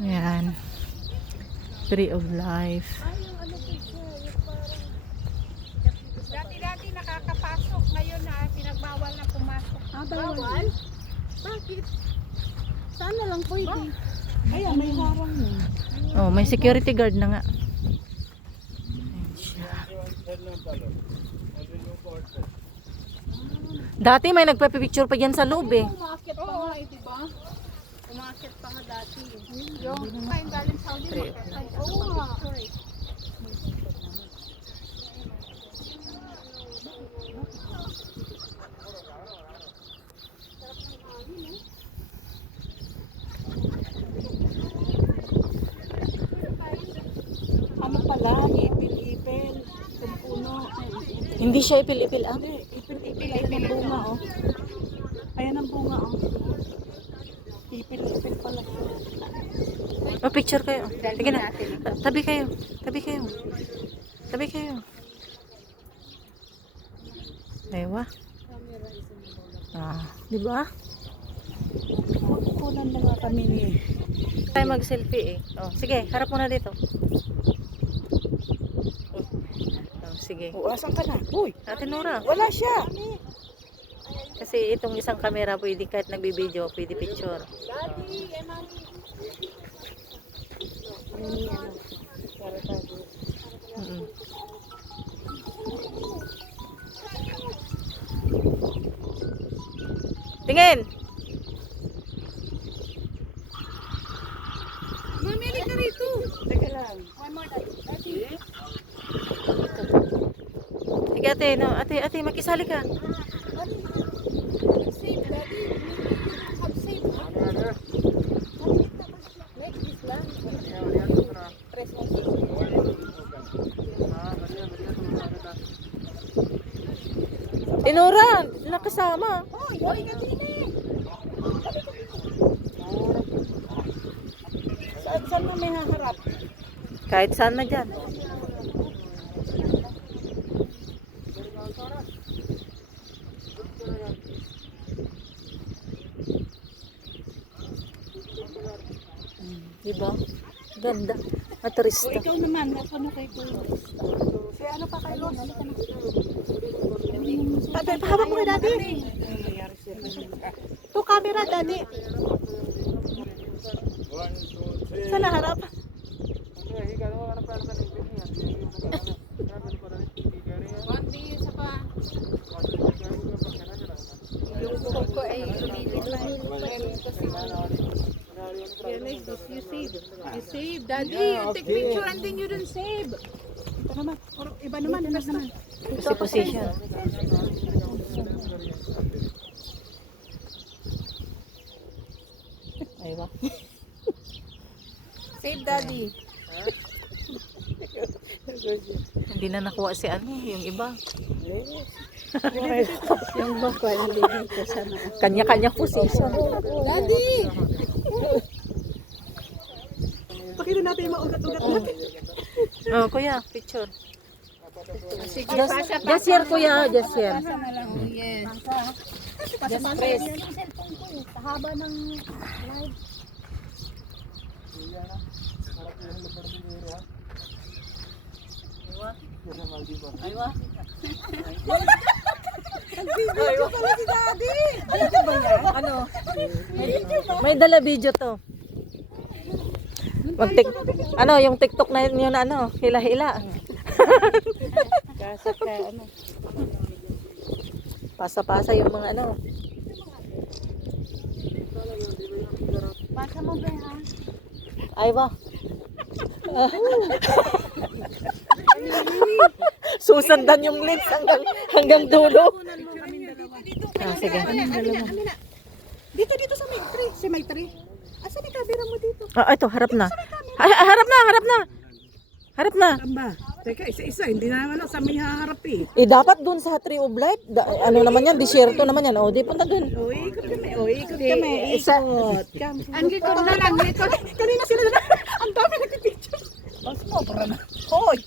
Ayan. Tree of Life. Dati-dati nakakapasok. Ngayon na pinagbawal na pumasok. Bawal? Bakit? Sana lang pwede. Kaya may harang mo. Oh, may security guard na nga. Ayan siya. Dati may nagpa-picture pa dyan sa loob eh. Umakit pa nga eh, diba? Umakit pa nga dati. Yung kain galing Saudi. Tree of Oo nga. Ano pala? Ipil-ipil. Itong puno. Hindi siya ipil-ipil ah. Hindi, ipil-ipil. Ayan ang bunga, oh. Ayan ang bunga, oh. Ipil-ipil pala. Oh, picture kayo. Sige na. Tabi kayo. Tabi kayo. Tabi kayo. Ewa. Ah, di ba? Magkukunan mo nga kami ni... Tayo mag-selfie eh. Oh, sige, harap muna dito. Oh, sige. Oh, asan ka na? Uy, Ate Nora. wala siya. Kasi itong isang camera pwede kahit nagbibideo, pwede picture. Daddy, mami. Ano yan? Para tayo. Mm-mm. Tingin! Mamili ka rito. Teka lang. One more time. Daddy. Sige ate, no? Ate, makisali ka. Save, daddy. Have save. Like this lang. Press mo. Tinura, nakasama. Hoy, hoy ka din eh. Saan na may haharap? Kahit saan na dyan. Diba? Ganda. O Maturista. ikaw naman, ano kay Kuya? Kaya ano pa kayo? Pahawak mo kay daddy. To camera, daddy. Sa harap. Kondi, isa pa. Yung buhok ko ay lumilipad. Realize this, you save. You save, daddy. You take picture and then you don't save. Ito naman. Or iba naman, iba naman. Kasi position. Aywa. Save, daddy. Hindi na nakuha si ano, yung iba. Yung buhok ko ay nandito sana. Kanya-kanya position. Daddy! Pakita natin yung maugat-ugat natin. Oh, kuya, picture. Sige, Just here, kuya. Just here. pasa na lang. Oh, yes. Just press. Haba ng live. Aywa. Video pala si Daddy. Ano? May dala video to. Ano, yung TikTok na yun na ano, hila-hila. Kasa ka, ano. Pasa-pasa yung mga ano. Pasa mo ba, ha? Aywa. Susundan yung lips hanggang dulo. Ah, sige. Dito sa may tree. Si may tree. Asan yung camera mo dito? Ah, ito, harap na. Harap na, harap na. Harap na. Amba. Teka, isa-isa. Hindi na naman sa may haharap eh. Eh, dapat dun sa Tree of Life. Ano naman yan, disyerto naman yan. O, di punta dun. Ikot kami. Ikot kami. Ikot. Ang likod na lang, likod. Kanina sila na. Ang dami nagpipicture. Mas mo, para na. Hoy!